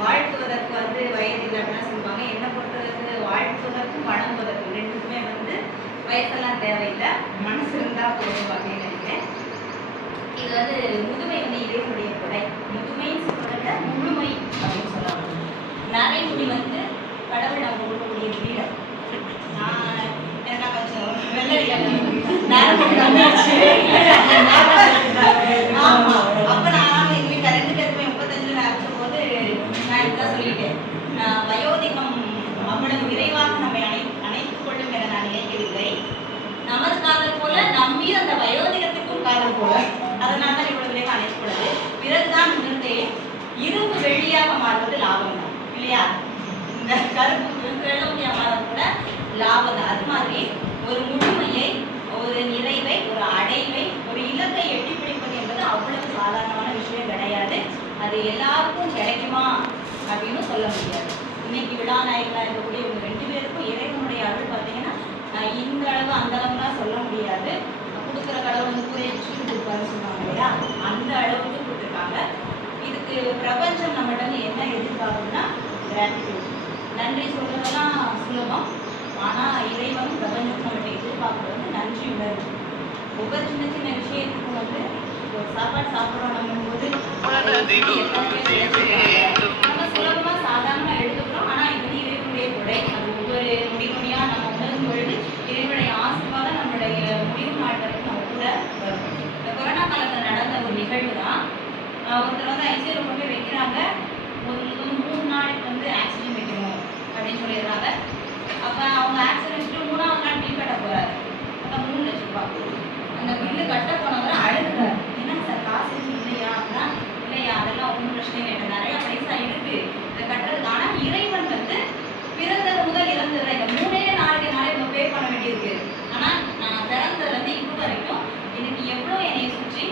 வாழ்த்துவதற்கு வந்து வயது இல்லை அப்படின்னா சொல்லுவாங்க. என்னை பொறுத்தவரைக்கு வாழ்த்துவதற்கும் வணங்குவதற்கும் ரெண்டுக்குமே வந்து வயசெல்லாம் தேவையில்லை, மனசு இருந்தால் போதும் அப்படின்னு நினைக்கிறேன். இது வந்து முதுமை வந்து இறைவனுடைய கொடை. முதுமைன்னு சொல்றத முழுமை அப்படின்னு சொல்லலாம். நரைமுடி வந்து கடவுள் நம்ம கொடுக்கக்கூடிய வீரம். நான் என்ன கொஞ்சம் ஆமா, அப்ப நான் எங்க வீட்டுல 2 பேருமே 35 அரைச்ச போது நான் இதுதான் சொல்லிட்டேன். வயோதிகம் அவ்வளவு விரைவாக நம்மை அணைத்துக் கொள்ளும் என நான் நினைக்கவில்லை. நமது காதல் போல நம்பி அந்த வயோதிகத்துக்கும் காதல் போல, அதனால தான் இவ்வளவு விரைவாக அணைத்துக்கொள்ளுது. பிறகுதான் உணர்ந்தேன், இரும்பு வெள்ளியாக மாறுவது லாபம் தான் இல்லையா? இந்த கருப்பு வெள்ளமையா மாறுறது கூட லாபம் தான். அது மாதிரி ஒரு முழுமையை, ஒரு நிறைவை, ஒரு அடைவை, ஒரு இலக்கை எட்டி பிடிப்பது என்பது அவ்வளவு சாதாரணமான விஷயம் கிடையாது. அது எல்லாருக்கும் கிடைக்குமா அப்படின்னு சொல்ல முடியாது. இன்னைக்கு விழா நாயகர்களாக இருக்கக்கூடிய இவங்க 2 பேருக்கும் இறைவனுடைய அருள் பார்த்தீங்கன்னா இந்த அளவு அந்த அளவுலாம் சொல்ல முடியாது. கொடுக்குற கடவுள் வந்து கூரையை வச்சுட்டு கொடுப்பாருன்னு சொல்லுவாங்க இல்லையா, அந்த அளவுக்கு கொடுத்துருக்காங்க. இதுக்கு பிரபஞ்சம் நம்மகிட்ட என்ன எதிர்பார்க்கும்னா கிராட்டிடியூட். நன்றி சொல்றதெல்லாம் சுலபம், ஆனால் இறைவன் பிரபஞ்சம் நம்மகிட்ட எதிர்பார்க்குறது வந்து நன்றி உணர்வு. ஒவ்வொரு சின்ன சின்ன விஷயத்துக்கும் வந்து ஒரு சாப்பாடு சாப்பிட்றோம் போது நம்ம சுலபமாக சாதாரணமாக எடுத்துக்கிறோம். ஆனால் இது வந்து இறைவனுடைய கொடை. அது ஒவ்வொரு நொடிநொடியாக நம்ம உணரும் பொழுது இறைவனுடைய ஆசீர்வாதம் நம்மளுடைய முடிவு நாள் வரைக்கும் நம்ம கூட வரும். இந்த கொரோனா காலத்தில் நடந்த ஒரு நிகழ்வு தான். ஒருத்தர் வந்து ஐசியூல கொண்டு போய் வைக்கிறாங்க. உங்களுக்கு வந்து 3 நாளைக்கு வந்து ஆக்சிஜன் வைக்கணும் அப்படின்னு சொல்லிடுறாங்க. அப்போ அவங்க ஆக்சிஜன் வச்சுட்டு 3ஆவது நாள் பில் கட்ட போகிறாரு. அப்போ 3 லட்சம் ரூபாய். அந்த பில்லு கட்ட போனவரை அழுகுறாரு. என்ன சார் காசு எதுவும் இல்லையா அப்படின்னா, இல்லையா அதெல்லாம் ஒன்றும் பிரச்சனை இல்லை, நிறையா பைசா இருக்குது இதை கட்டுறதுக்கு. ஆனால் இறைவன் வந்து பிறந்தது முதல் இறந்தது இந்த 3 நாளைக்கு நம்ம பே பண்ண வேண்டியிருக்கு. ஆனால் நான் பிறந்ததுலேருந்து இப்போ வரைக்கும் எனக்கு எவ்வளோ என்னை சுற்றி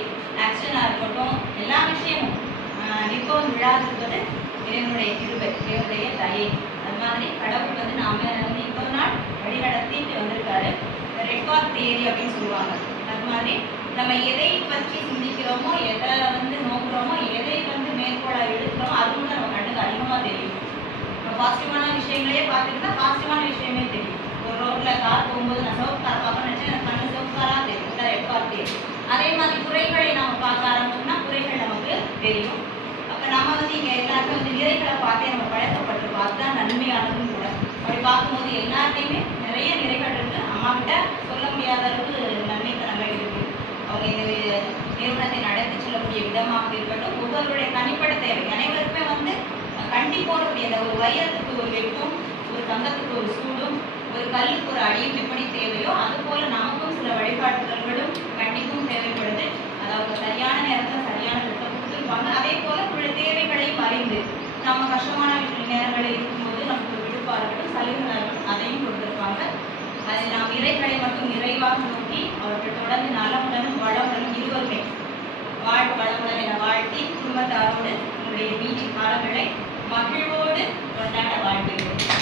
ஆக்சிடென்டாக இருக்கட்டும் எல்லா விஷயமும் நிற்பவன் விழாதுன்றது இறைவனுடைய கிருபை, இறைவனுடைய தயை. அது மாதிரி கடவுள் வந்து நாம வந்து இப்போ நாள் வழி நடத்திட்டு வந்திருக்காரு. ரெக்கார்ட் தியரி அப்படின்னு சொல்லுவாங்க. அது மாதிரி நம்ம எதை பற்றி சிந்திக்கிறோமோ, எதை வந்து நோக்குறோமோ, எதை வந்து மேற்கோளாக எடுக்கிறோமோ அது வந்து நம்ம கண்ணுக்கு அதிகமாக தெரியும். நம்ம பாசிட்டிவான விஷயங்களே பார்த்துக்கிட்டா பாசிட்டிவான விஷயமே தெரியும். ஒரு ரோட்டில் கார் போகும்போது நான் சிவப்பு கார் பார்க்கணும்னு நினச்சேன், எனக்கு கண்ணு சிவப்பு காராக தெரியும். இல்லை ரெக்கார்ட் தியரி. அதே மாதிரி குறைகளை நம்ம பார்க்க ஆரம்பிச்சோம்னா குறைகள் நமக்கு தெரியும். அப்போ நம்ம வந்து இங்கே எல்லாருமே வந்து நிறைகளை பார்த்தே நம்ம பழக்கப்பட்டிருக்கோம். அதுதான் நன்மையானதும் கூட. அப்படி பார்க்கும்போது எல்லாத்தையுமே நிறைய நிறைகள் இருக்குது. அம்மா கிட்ட சொல்ல முடியாத அளவுக்கு நன்மைத்தனங்கள் இருக்குது. அவங்க இந்த நிறுவனத்தை நடத்தி செல்லக்கூடிய விதமாக இருக்கட்டும், ஒவ்வொருடைய தனிப்பட்ட தேவை அனைவருக்குமே வந்து கண்டிப்போடக்கூடிய அந்த ஒரு வைரத்துக்கு ஒரு வெட்டும், ஒரு தங்கத்துக்கு ஒரு சூடும், ஒரு கல்லுக்கு ஒரு அடியும் எப்படி தேவையோ அதுபோல நமக்கும் சில வழிகாட்டுதல்களும் கண்டிப்பும் தேவைப்படுது. அது அவங்க சரியான நேரத்தில் சரியான திட்டத்தை கொடுத்துருப்பாங்க. அதே போல உங்களுடைய தேவைகளையும் அறிந்து நம்ம கஷ்டமான நேரங்களில் இருக்கும்போது நமக்கு விடுப்பாக இருக்கட்டும், சலுகைகளாக இருக்கட்டும், அதையும் கொடுத்துருப்பாங்க. அதை நாம் இறைகளை மட்டும் நிறைவாக நோக்கி அவர்கள் தொடர்ந்து நலமுடனும் வளமுடனும் இருவருமே வளமுடன் என வாழ்த்தி குடும்பத்தாரோடு உங்களுடைய மீதி காலங்களை மகிழ்வோடு கொண்டாட வாழ்த்துகிறேன்.